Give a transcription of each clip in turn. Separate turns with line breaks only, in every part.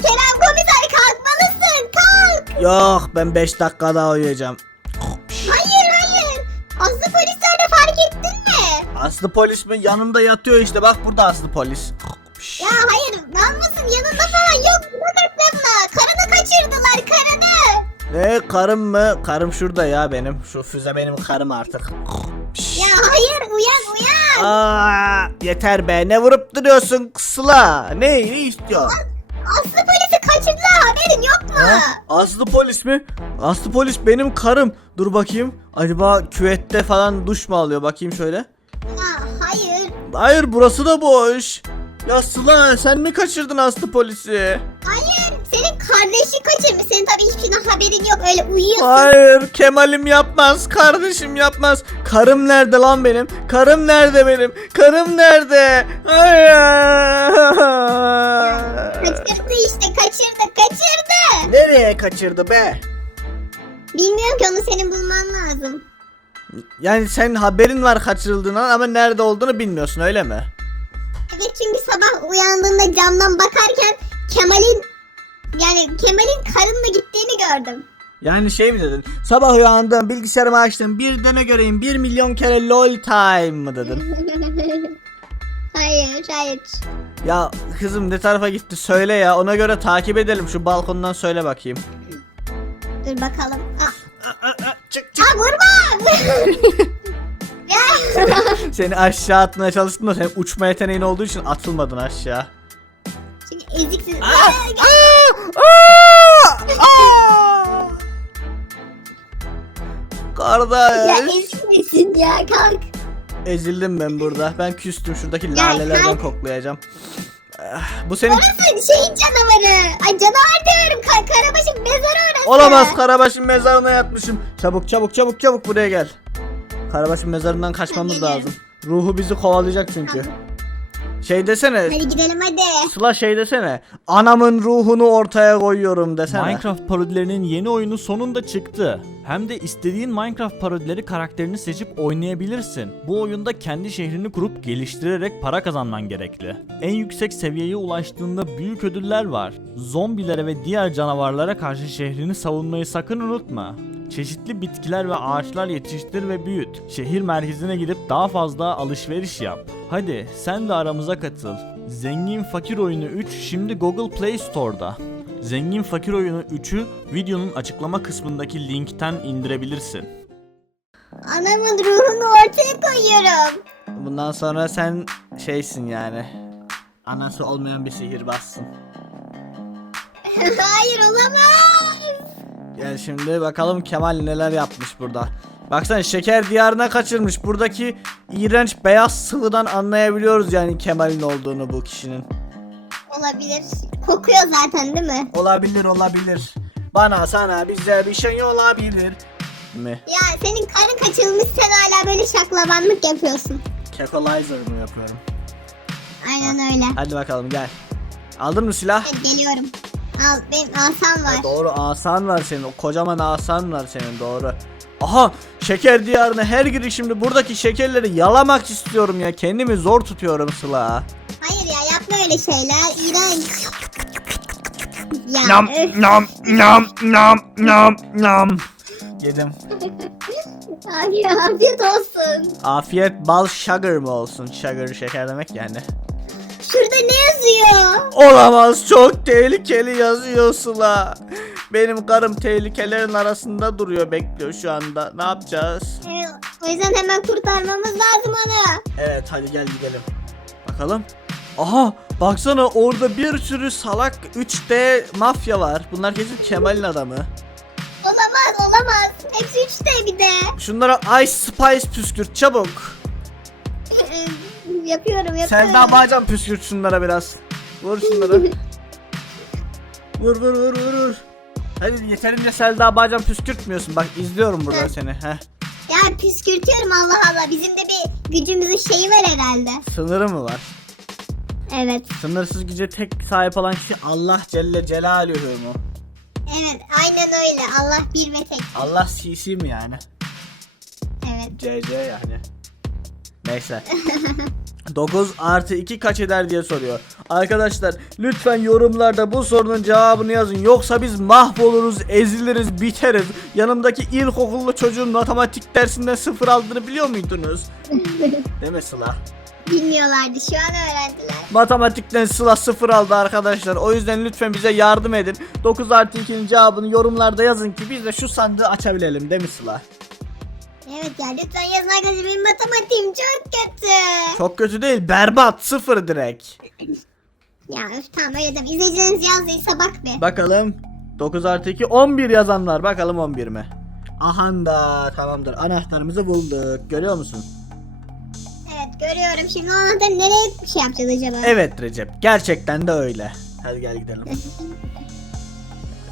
Kerem komiser kalkmalısın kalk.
Yok ben 5 dakika daha uyuyacağım.
Hayır hayır. Aslı polisler de fark ettin mi?
Aslı polis mi? Yanımda yatıyor işte bak burada Aslı polis.
Ya hayır kalmasın yanında falan yok. Bırakma karını kaçırdılar karını.
Ne karım mı? Karım şurada ya benim. Şu füze benim karım artık.
Ya hayır uyan uyan.
Aa, yeter be ne vurup duruyorsun Sıla? Ne, ne istiyor?
Aslı polisi kaçırdılar haberin yok mu?
Ha? Aslı polis mi? Aslı polis benim karım. Dur bakayım. Acaba küvette falan duş mu alıyor? Bakayım şöyle.
Ya hayır.
Hayır burası da boş. Ya Sıla sen mi kaçırdın Aslı polisi?
Hayır senin kardeşi kaçırmış. Senin tabii hiçbir şeyden haberin yok öyle uyuyorsun.
Hayır Kemal'im yapmaz. Kardeşim yapmaz. Karım nerede lan benim? Karım nerede benim? Karım nerede?
Kaçırdı işte kaçırdı kaçırdı.
Nereye kaçırdı be?
Bilmiyorum ki onu senin bulman lazım.
Yani sen haberin var kaçırıldığından ama nerede olduğunu bilmiyorsun öyle mi?
Evet çünkü sabah uyandığımda camdan bakarken Kemal'in yani Kemal'in karınla gittiğini gördüm.
Yani şey mi dedin? Sabah uyandım bilgisayarımı açtım bir dene göreyim bir milyon kere lol time mı dedin?
hayır hayır.
ya kızım ne tarafa gitti söyle ya ona göre takip edelim şu balkondan söyle bakayım.
Dur bakalım. Aa,
Aa, aa, Çık çık.
aa vurma.
Seni aşağı atmaya çalıştım da senin uçma yeteneğin olduğu için atılmadın aşağı.
Eziksiz.
Aa!
Aa,
Aa!
Ya
Kardeş.
ya kalk.
Ezildim ben burada. Ben küstüm şuradaki lalelerden
kalk.
koklayacağım. Ah, Bu senin
Orası şeyin canavarı. Ay canavar diyorum. Kar Karabaş'ın mezarı orası.
Olamaz Karabaş'ın mezarına yatmışım. Çabuk çabuk çabuk çabuk buraya gel. Karabaş'ın mezarından kaçmamız lazım. Ruhu bizi kovalayacak çünkü. Şey desene.
Hadi gidelim hadi.
Sıla şey desene. Anamın ruhunu ortaya koyuyorum desene.
Minecraft parodilerinin yeni oyunu sonunda çıktı. Hem de istediğin Minecraft parodileri karakterini seçip oynayabilirsin. Bu oyunda kendi şehrini kurup geliştirerek para kazanman gerekli. En yüksek seviyeye ulaştığında büyük ödüller var. Zombilere ve diğer canavarlara karşı şehrini savunmayı sakın unutma. Çeşitli bitkiler ve ağaçlar yetiştir ve büyüt. Şehir merkezine gidip daha fazla alışveriş yap. Hadi sen de aramıza katıl. Zengin Fakir Oyunu 3 şimdi Google Play Store'da. Zengin Fakir Oyunu 3'ü videonun açıklama kısmındaki linkten indirebilirsin.
Anamın ruhunu ortaya koyuyorum.
Bundan sonra sen şeysin yani. Anası olmayan bir sihirbazsın.
Hayır olamaz.
Gel şimdi bakalım Kemal neler yapmış burada. Baksana şeker diyarına kaçırmış. Buradaki iğrenç beyaz sıvıdan anlayabiliyoruz yani Kemal'in olduğunu bu kişinin.
Olabilir. Kokuyor zaten değil mi?
Olabilir olabilir. Bana sana bize bir şey olabilir. Mi?
Ya senin karın kaçırılmış sen hala böyle şaklabanlık yapıyorsun.
Kekolizer mı yapıyorum?
Aynen öyle.
Hadi bakalım gel. Aldın mı silah?
Geliyorum. Al benim asam var.
Ha, doğru asan var senin. O kocaman asan var senin doğru. Aha şeker diyarına her girişimde buradaki şekerleri yalamak istiyorum ya. Kendimi zor tutuyorum Sıla.
Hayır ya yapma öyle şeyler. İğrenç. Ya
Nam
öf.
nam nam nam nam nam. Yedim.
Abi afiyet olsun.
Afiyet bal sugar mı olsun? Sugar şeker demek yani.
Şurada ne yazıyor?
Olamaz çok tehlikeli yazıyor Sıla. Benim karım tehlikelerin arasında duruyor bekliyor şu anda. Ne yapacağız?
Ee, o yüzden hemen kurtarmamız lazım onu.
Evet hadi gel gidelim. Bakalım. Aha baksana orada bir sürü salak 3D mafya var. Bunlar kesin Kemal'in adamı.
Olamaz olamaz. Hepsi üçte bir de.
Şunlara Ice Spice püskürt çabuk.
Yapıyorum yapıyorum.
Selda Bağcan püskürt şunlara biraz. Vur şunlara. vur vur vur vur vur. Hadi yeterince Selda Bağcan püskürtmüyorsun. Bak izliyorum burada seni. Heh.
Ya püskürtüyorum Allah Allah. Bizim de bir gücümüzün şeyi var herhalde.
Sınırı mı var?
Evet.
Sınırsız güce tek sahip olan kişi Allah Celle Celaluhu mu?
Evet aynen öyle. Allah bir ve tek.
Allah CC mi yani?
Evet.
CC yani. Neyse. 9 artı 2 kaç eder diye soruyor. Arkadaşlar lütfen yorumlarda bu sorunun cevabını yazın. Yoksa biz mahvoluruz, eziliriz, biteriz. Yanımdaki ilkokullu çocuğun matematik dersinden sıfır aldığını biliyor muydunuz? Değil mi Sıla?
Bilmiyorlardı şu an öğrendiler.
Matematikten Sıla sıfır aldı arkadaşlar. O yüzden lütfen bize yardım edin. 9 artı 2'nin cevabını yorumlarda yazın ki biz de şu sandığı açabilelim değil mi Sıla?
Evet ya lütfen yazın arkadaşlar benim matematiğim çok kötü.
Çok kötü değil berbat sıfır direkt.
Ya öf tamam öyle deme. İzleyicileriniz yazdıysa bak be.
Bakalım 9 artı 2 11 yazanlar bakalım 11 mi? Aha da tamamdır anahtarımızı bulduk görüyor musun?
Evet görüyorum. Şimdi o anahtarı nereye şey yapacağız acaba?
Evet Recep gerçekten de öyle. Hadi gel gidelim.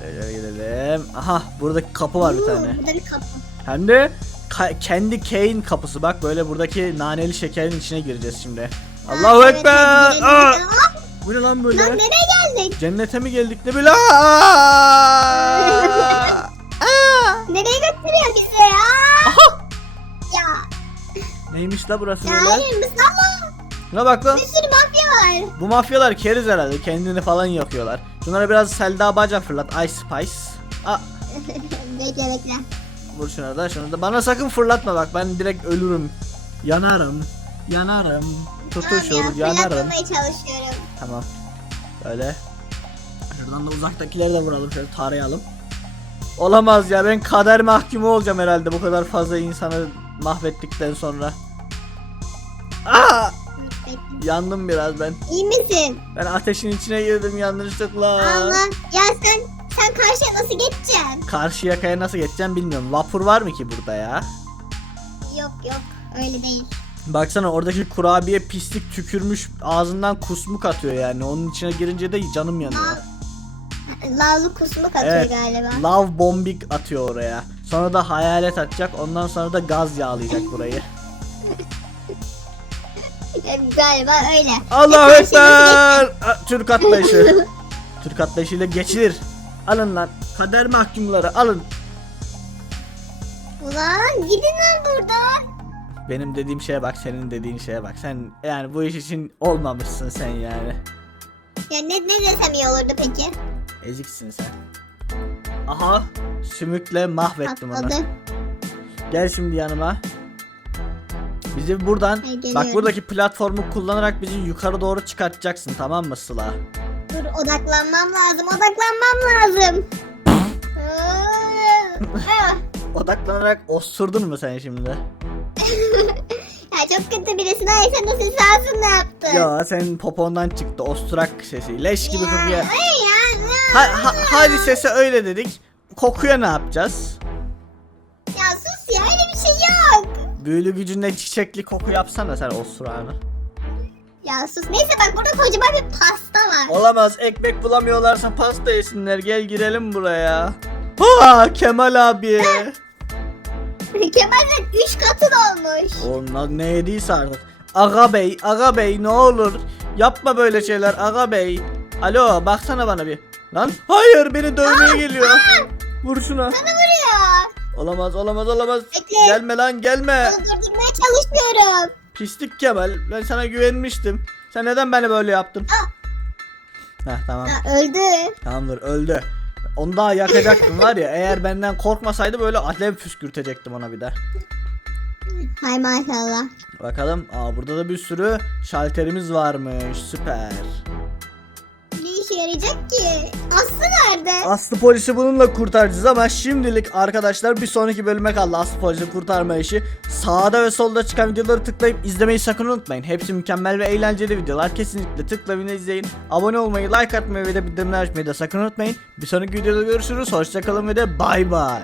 Gel gidelim. Aha buradaki kapı var bir
Oo,
tane.
Burada bir kapı.
Hem de ka- kendi Kane kapısı bak böyle buradaki naneli şekerin içine gireceğiz şimdi. Allahu
evet,
Ekber.
hadi
Aa! Bu ne lan
Lan
böyle?
nereye geldik?
Cennete mi geldik ne bile? Aa! Aa!
Nereye götürüyor bizi ya? Ya,
Neymiş la burası
ya
böyle?
hayır Mustafa.
Ne bak lan?
Bir sürü mafya var.
Bu mafyalar keriz herhalde. Kendini falan yakıyorlar. Şunlara biraz Selda Baca fırlat. Ice Spice. Aa,
bekle bekle.
Vur şuna da şunu da. Bana sakın fırlatma bak. Ben direkt ölürüm. Yanarım. Yanarım. Tutuşur.
Tamam ya
yanarım.
çalışıyorum.
Tamam. Böyle. Şuradan da uzaktakileri de vuralım. Şöyle tarayalım. Olamaz ya. Ben kader mahkumu olacağım herhalde. Bu kadar fazla insanı mahvettikten sonra. Aa!
Bekle.
Yandım biraz ben.
İyi misin?
Ben ateşin içine girdim yanlışlıkla.
Allah. Ya sen sen karşıya nasıl geçeceksin?
Karşı yakaya nasıl geçeceğim bilmiyorum. Vapur var mı ki burada ya?
Yok yok öyle değil.
Baksana oradaki kurabiye pislik tükürmüş ağzından kusmuk atıyor yani. Onun içine girince de canım yanıyor.
Lavlı kusmuk atıyor
Evet.
galiba.
Love bombik atıyor oraya. Sonra da hayalet atacak. Ondan sonra da gaz yağlayacak burayı.
Galiba öyle. Nasıl
Ekber! Türk atlayışı. Türk atlayışıyla geçilir. Alın lan. Kader mahkumları alın.
Ulan gidin lan buradan.
Benim dediğim şeye bak, senin dediğin şeye bak. Sen yani bu iş için olmamışsın sen yani.
Ya ne, ne desem iyi olurdu peki?
Eziksin sen. Aha, sümükle mahvettim onu.
Patladı.
Gel şimdi yanıma. Bizi buradan,
Ay,
bak buradaki platformu kullanarak bizi yukarı doğru çıkartacaksın tamam mı Sıla?
Dur odaklanmam lazım odaklanmam lazım.
Odaklanarak osurdun mu sen şimdi?
ya çok kötü birisin. Ay sen nasıl sağsın ne yaptın?
Ya sen popondan çıktı osturak sesi. Leş gibi
Ya,
kokuyor.
Ay ya. ya.
Ha, ha, hadi sese öyle dedik. Kokuya ne yapacağız?
Ya sus ya öyle bir şey yok.
Büyülü gücünle çiçekli koku yapsana sen osturağını.
Ya sus. Neyse bak burada kocaman bir pasta var.
Olamaz ekmek bulamıyorlarsa pasta yesinler gel girelim buraya. Ha Kemal abi.
Kemal'den 3 katı olmuş.
Onlar ne yediyse artık. Aga bey, aga bey ne olur. Yapma böyle şeyler aga bey. Alo baksana bana bir. Lan hayır beni dövmeye geliyor. Vur şuna.
Bana vuruyor.
Olamaz olamaz olamaz.
Bekle.
Gelme lan gelme.
Durdurmaya çalışmıyorum.
Pislik Kemal. Ben sana güvenmiştim. Sen neden beni böyle yaptın? Heh tamam.
Ha, öldü.
Tamamdır öldü. Onu daha yakacaktım var ya eğer benden korkmasaydı böyle alev püskürtecektim ona bir de.
Hay maşallah.
Bakalım. Aa burada da bir sürü şalterimiz varmış. Süper.
Yarayacak ki? Aslı nerede?
Aslı polisi bununla kurtaracağız ama şimdilik arkadaşlar bir sonraki bölüme kaldı Aslı polisi kurtarma işi. Sağda ve solda çıkan videoları tıklayıp izlemeyi sakın unutmayın. Hepsi mükemmel ve eğlenceli videolar. Kesinlikle tıklayın izleyin. Abone olmayı, like atmayı ve de bildirimleri açmayı da sakın unutmayın. Bir sonraki videoda görüşürüz. Hoşçakalın ve de bay bay.